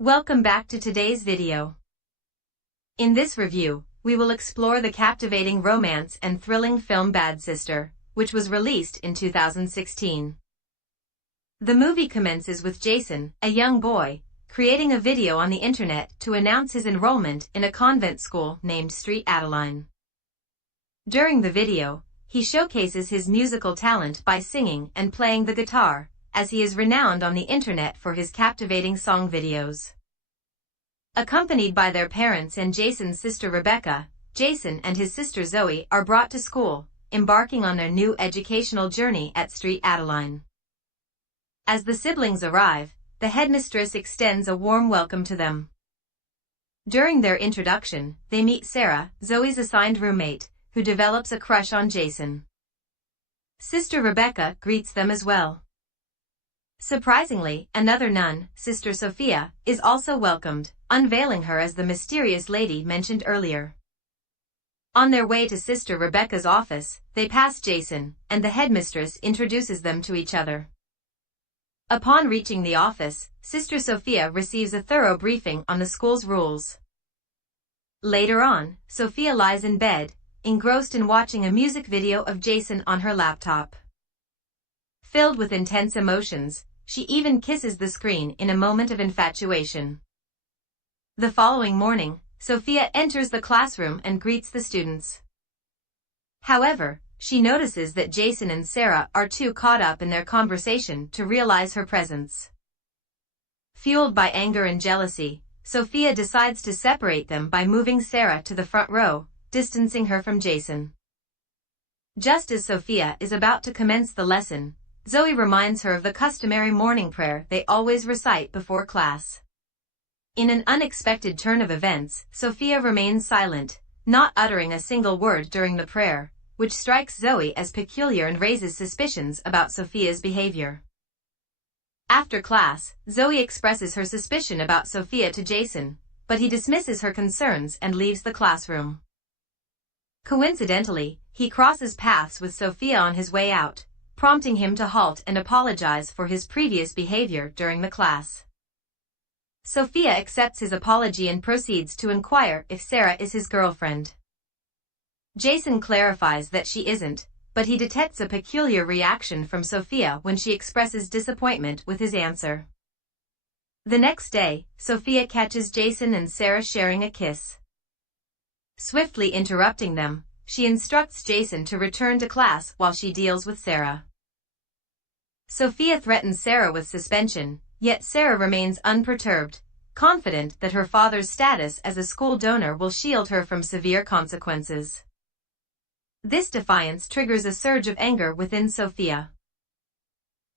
Welcome back to today's video. In this review, we will explore the captivating romance and thrilling film Bad Sister, which was released in 2016. The movie commences with Jason, a young boy, creating a video on the internet to announce his enrollment in a convent school named St. Adeline. During the video, he showcases his musical talent by singing and playing the guitar, as he is renowned on the internet for his captivating song videos. Accompanied by their parents and Jason's sister Rebecca, Jason and his sister Zoe are brought to school, embarking on their new educational journey at St. Adeline. As the siblings arrive, the headmistress extends a warm welcome to them. During their introduction, they meet Sarah, Zoe's assigned roommate, who develops a crush on Jason. Sister Rebecca greets them as well. Surprisingly, another nun, Sister Sophia, is also welcomed, unveiling her as the mysterious lady mentioned earlier. On their way to Sister Rebecca's office, they pass Jason, and the headmistress introduces them to each other. Upon reaching the office, Sister Sophia receives a thorough briefing on the school's rules. Later on, Sophia lies in bed, engrossed in watching a music video of Jason on her laptop. Filled with intense emotions, she even kisses the screen in a moment of infatuation. The following morning, Sophia enters the classroom and greets the students. However, she notices that Jason and Sarah are too caught up in their conversation to realize her presence. Fueled by anger and jealousy, Sophia decides to separate them by moving Sarah to the front row, distancing her from Jason. Just as Sophia is about to commence the lesson, Zoe reminds her of the customary morning prayer they always recite before class. In an unexpected turn of events, Sophia remains silent, not uttering a single word during the prayer, which strikes Zoe as peculiar and raises suspicions about Sophia's behavior. After class, Zoe expresses her suspicion about Sophia to Jason, but he dismisses her concerns and leaves the classroom. Coincidentally, he crosses paths with Sophia on his way out, prompting him to halt and apologize for his previous behavior during the class. Sophia accepts his apology and proceeds to inquire if Sarah is his girlfriend. Jason clarifies that she isn't, but he detects a peculiar reaction from Sophia when she expresses disappointment with his answer. The next day, Sophia catches Jason and Sarah sharing a kiss. Swiftly interrupting them, she instructs Jason to return to class while she deals with Sarah. Sophia threatens Sarah with suspension, yet Sarah remains unperturbed, confident that her father's status as a school donor will shield her from severe consequences. This defiance triggers a surge of anger within Sophia.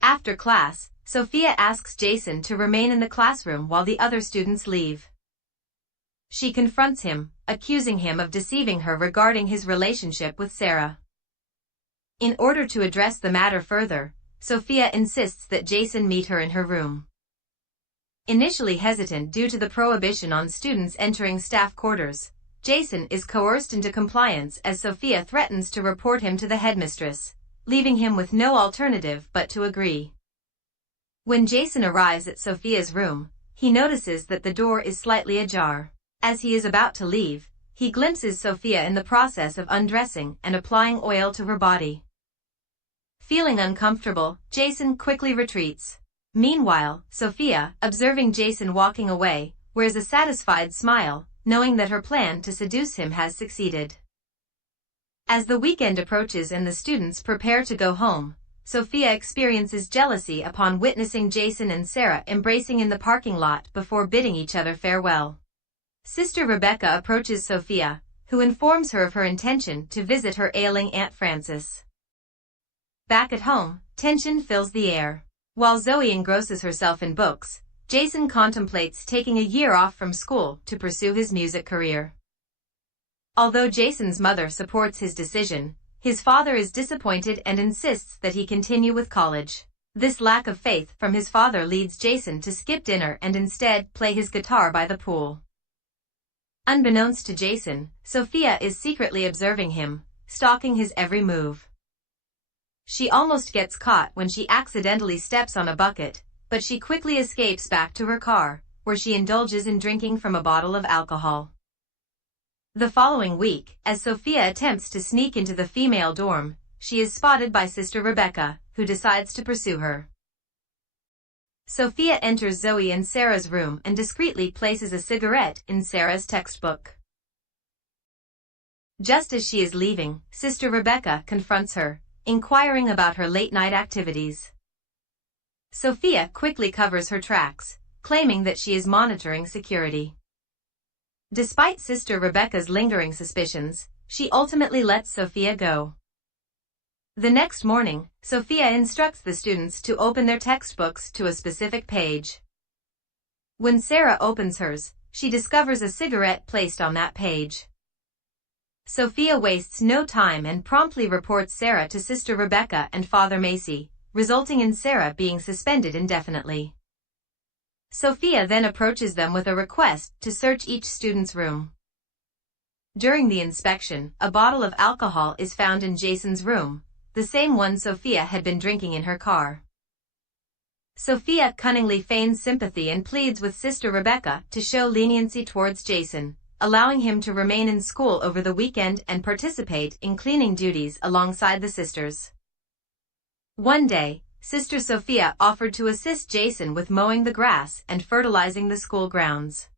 After class, Sophia asks Jason to remain in the classroom while the other students leave. She confronts him, accusing him of deceiving her regarding his relationship with Sarah. In order to address the matter further, Sophia insists that Jason meet her in her room. Initially hesitant due to the prohibition on students entering staff quarters, Jason is coerced into compliance as Sophia threatens to report him to the headmistress, leaving him with no alternative but to agree. When Jason arrives at Sophia's room, he notices that the door is slightly ajar. As he is about to leave, he glimpses Sophia in the process of undressing and applying oil to her body. Feeling uncomfortable, Jason quickly retreats. Meanwhile, Sophia, observing Jason walking away, wears a satisfied smile, knowing that her plan to seduce him has succeeded. As the weekend approaches and the students prepare to go home, Sophia experiences jealousy upon witnessing Jason and Sarah embracing in the parking lot before bidding each other farewell. Sister Rebecca approaches Sophia, who informs her of her intention to visit her ailing Aunt Frances. Back at home, tension fills the air. While Zoe engrosses herself in books, Jason contemplates taking a year off from school to pursue his music career. Although Jason's mother supports his decision, his father is disappointed and insists that he continue with college. This lack of faith from his father leads Jason to skip dinner and instead play his guitar by the pool. Unbeknownst to Jason, Sophia is secretly observing him, stalking his every move. She almost gets caught when she accidentally steps on a bucket, but she quickly escapes back to her car, where she indulges in drinking from a bottle of alcohol. The following week, as Sophia attempts to sneak into the female dorm, she is spotted by Sister Rebecca, who decides to pursue her. Sophia enters Zoe and Sarah's room and discreetly places a cigarette in Sarah's textbook. Just as she is leaving, Sister Rebecca confronts her, inquiring about her late-night activities. Sophia quickly covers her tracks, claiming that she is monitoring security. Despite Sister Rebecca's lingering suspicions, she ultimately lets Sophia go. The next morning, Sophia instructs the students to open their textbooks to a specific page. When Sarah opens hers, she discovers a cigarette placed on that page. Sophia wastes no time and promptly reports Sarah to Sister Rebecca and Father Macy, resulting in Sarah being suspended indefinitely. Sophia then approaches them with a request to search each student's room. During the inspection, a bottle of alcohol is found in Jason's room, the same one Sophia had been drinking in her car. Sophia cunningly feigns sympathy and pleads with Sister Rebecca to show leniency towards Jason, allowing him to remain in school over the weekend and participate in cleaning duties alongside the sisters. One day, Sister Sophia offered to assist Jason with mowing the grass and fertilizing the school grounds.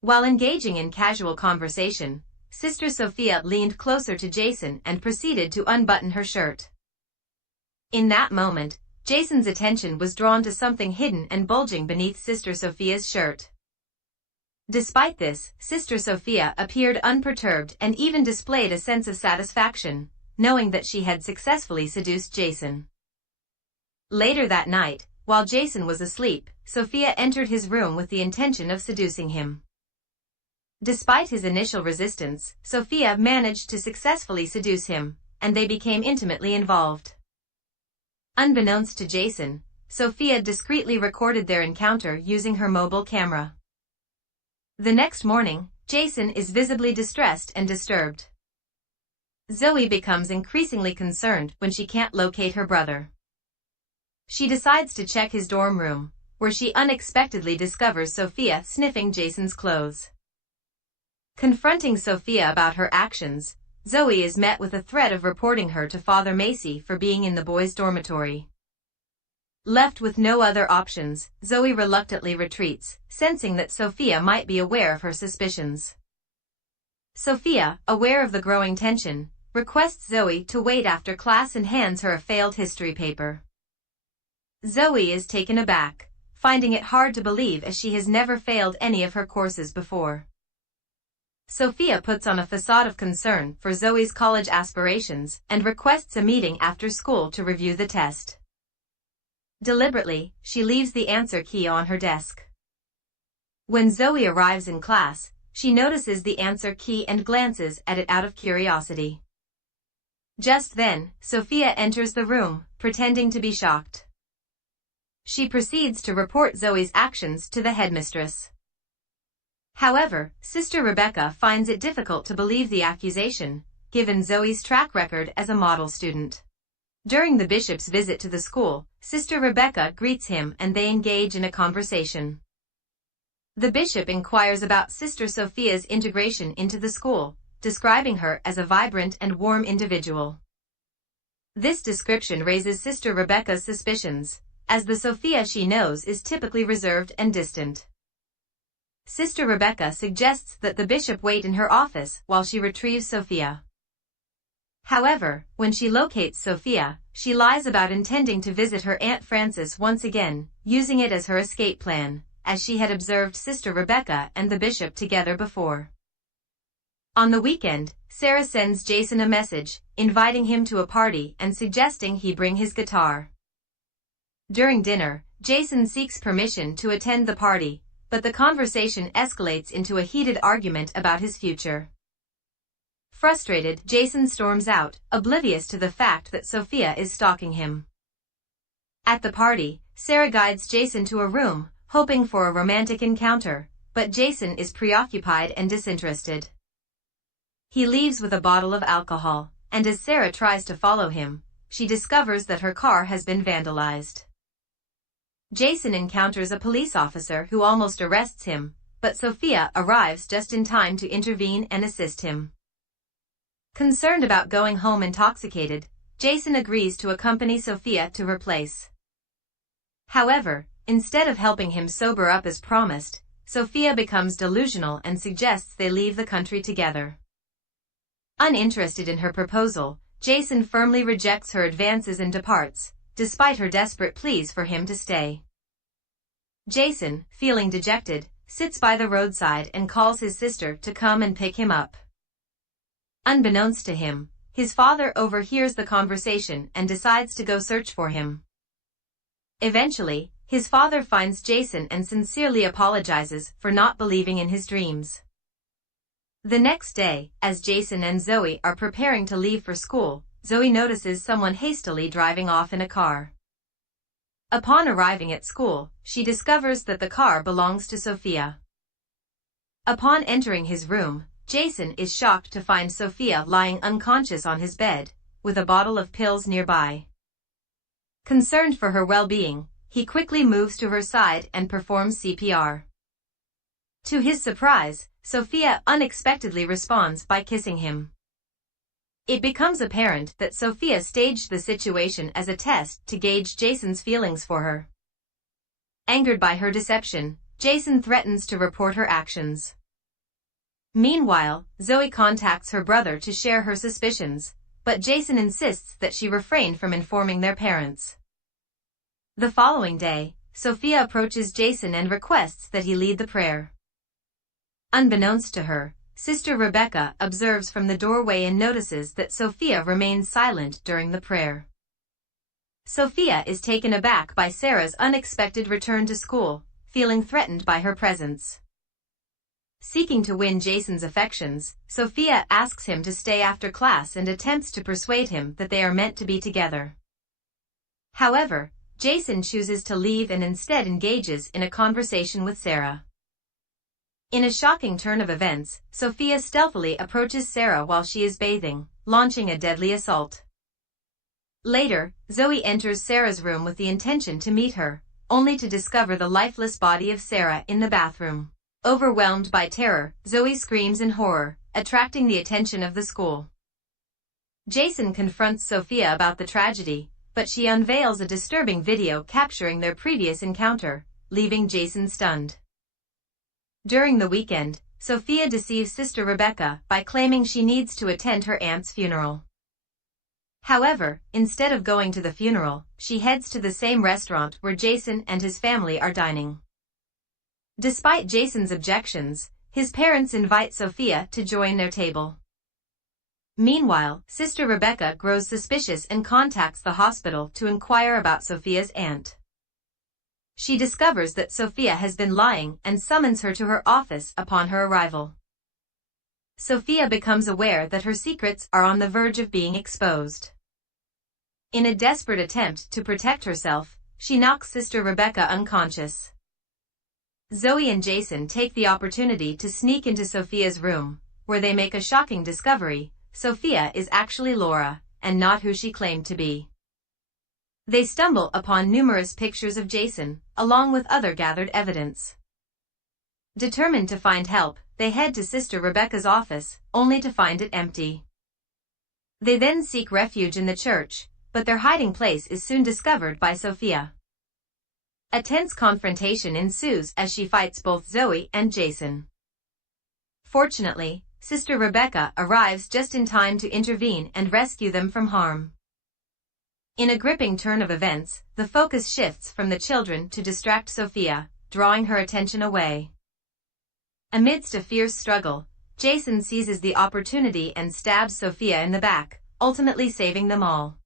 While engaging in casual conversation, Sister Sophia leaned closer to Jason and proceeded to unbutton her shirt. In that moment, Jason's attention was drawn to something hidden and bulging beneath Sister Sophia's shirt. Despite this, Sister Sophia appeared unperturbed and even displayed a sense of satisfaction, knowing that she had successfully seduced Jason. Later that night, while Jason was asleep, Sophia entered his room with the intention of seducing him. Despite his initial resistance, Sophia managed to successfully seduce him, and they became intimately involved. Unbeknownst to Jason, Sophia discreetly recorded their encounter using her mobile camera. The next morning, Jason is visibly distressed and disturbed. Zoe becomes increasingly concerned when she can't locate her brother. She decides to check his dorm room, where she unexpectedly discovers Sophia sniffing Jason's clothes. Confronting Sophia about her actions, Zoe is met with a threat of reporting her to Father Macy for being in the boys' dormitory. Left with no other options, Zoe reluctantly retreats, sensing that Sophia might be aware of her suspicions. Sophia, aware of the growing tension, requests Zoe to wait after class and hands her a failed history paper. Zoe is taken aback, finding it hard to believe as she has never failed any of her courses before. Sophia puts on a facade of concern for Zoe's college aspirations and requests a meeting after school to review the test. Deliberately, she leaves the answer key on her desk. When Zoe arrives in class, she notices the answer key and glances at it out of curiosity. Just then, Sophia enters the room, pretending to be shocked. She proceeds to report Zoe's actions to the headmistress. However, Sister Rebecca finds it difficult to believe the accusation, given Zoe's track record as a model student. During the bishop's visit to the school, Sister Rebecca greets him and they engage in a conversation. The bishop inquires about Sister Sophia's integration into the school, describing her as a vibrant and warm individual. This description raises Sister Rebecca's suspicions, as the Sophia she knows is typically reserved and distant. Sister Rebecca suggests that the bishop wait in her office while she retrieves Sophia. However, when she locates Sophia, she lies about intending to visit her Aunt Frances once again, using it as her escape plan, as she had observed Sister Rebecca and the bishop together before. On the weekend, Sarah sends Jason a message, inviting him to a party and suggesting he bring his guitar. During dinner, Jason seeks permission to attend the party, but the conversation escalates into a heated argument about his future. Frustrated, Jason storms out, oblivious to the fact that Sophia is stalking him. At the party, Sarah guides Jason to a room, hoping for a romantic encounter, but Jason is preoccupied and disinterested. He leaves with a bottle of alcohol, and as Sarah tries to follow him, she discovers that her car has been vandalized. Jason encounters a police officer who almost arrests him, but Sophia arrives just in time to intervene and assist him. Concerned about going home intoxicated, Jason agrees to accompany Sophia to her place. However, instead of helping him sober up as promised, Sophia becomes delusional and suggests they leave the country together. Uninterested in her proposal, Jason firmly rejects her advances and departs, despite her desperate pleas for him to stay. Jason, feeling dejected, sits by the roadside and calls his sister to come and pick him up. Unbeknownst to him, his father overhears the conversation and decides to go search for him. Eventually, his father finds Jason and sincerely apologizes for not believing in his dreams. The next day, as Jason and Zoe are preparing to leave for school, Zoe notices someone hastily driving off in a car. Upon arriving at school, she discovers that the car belongs to Sophia. Upon entering his room, Jason is shocked to find Sophia lying unconscious on his bed, with a bottle of pills nearby. Concerned for her well-being, he quickly moves to her side and performs CPR. To his surprise, Sophia unexpectedly responds by kissing him. It becomes apparent that Sophia staged the situation as a test to gauge Jason's feelings for her. Angered by her deception, Jason threatens to report her actions. Meanwhile, Zoe contacts her brother to share her suspicions, but Jason insists that she refrain from informing their parents. The following day, Sophia approaches Jason and requests that he lead the prayer. Unbeknownst to her, Sister Rebecca observes from the doorway and notices that Sophia remains silent during the prayer. Sophia is taken aback by Sarah's unexpected return to school, feeling threatened by her presence. Seeking to win Jason's affections, Sophia asks him to stay after class and attempts to persuade him that they are meant to be together. However, Jason chooses to leave and instead engages in a conversation with Sarah. In a shocking turn of events, Sophia stealthily approaches Sarah while she is bathing, launching a deadly assault. Later, Zoe enters Sarah's room with the intention to meet her, only to discover the lifeless body of Sarah in the bathroom. Overwhelmed by terror, Zoe screams in horror, attracting the attention of the school. Jason confronts Sophia about the tragedy, but she unveils a disturbing video capturing their previous encounter, leaving Jason stunned. During the weekend, Sophia deceives Sister Rebecca by claiming she needs to attend her aunt's funeral. However, instead of going to the funeral, she heads to the same restaurant where Jason and his family are dining. Despite Jason's objections, his parents invite Sophia to join their table. Meanwhile, Sister Rebecca grows suspicious and contacts the hospital to inquire about Sophia's aunt. She discovers that Sophia has been lying and summons her to her office upon her arrival. Sophia becomes aware that her secrets are on the verge of being exposed. In a desperate attempt to protect herself, she knocks Sister Rebecca unconscious. Zoe and Jason take the opportunity to sneak into Sophia's room, where they make a shocking discovery: Sophia is actually Laura, and not who she claimed to be. They stumble upon numerous pictures of Jason, along with other gathered evidence. Determined to find help, they head to Sister Rebecca's office, only to find it empty. They then seek refuge in the church, but their hiding place is soon discovered by Sophia. A tense confrontation ensues as she fights both Zoe and Jason. Fortunately, Sister Rebecca arrives just in time to intervene and rescue them from harm. In a gripping turn of events, the focus shifts from the children to distract Sophia, drawing her attention away. Amidst a fierce struggle, Jason seizes the opportunity and stabs Sophia in the back, ultimately saving them all.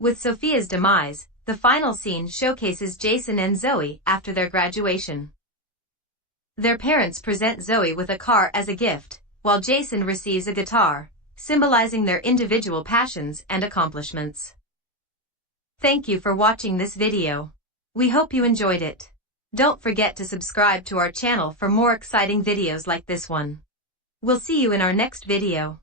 With Sophia's demise, the final scene showcases Jason and Zoe after their graduation. Their parents present Zoe with a car as a gift, while Jason receives a guitar, symbolizing their individual passions and accomplishments. Thank you for watching this video. We hope you enjoyed it. Don't forget to subscribe to our channel for more exciting videos like this one. We'll see you in our next video.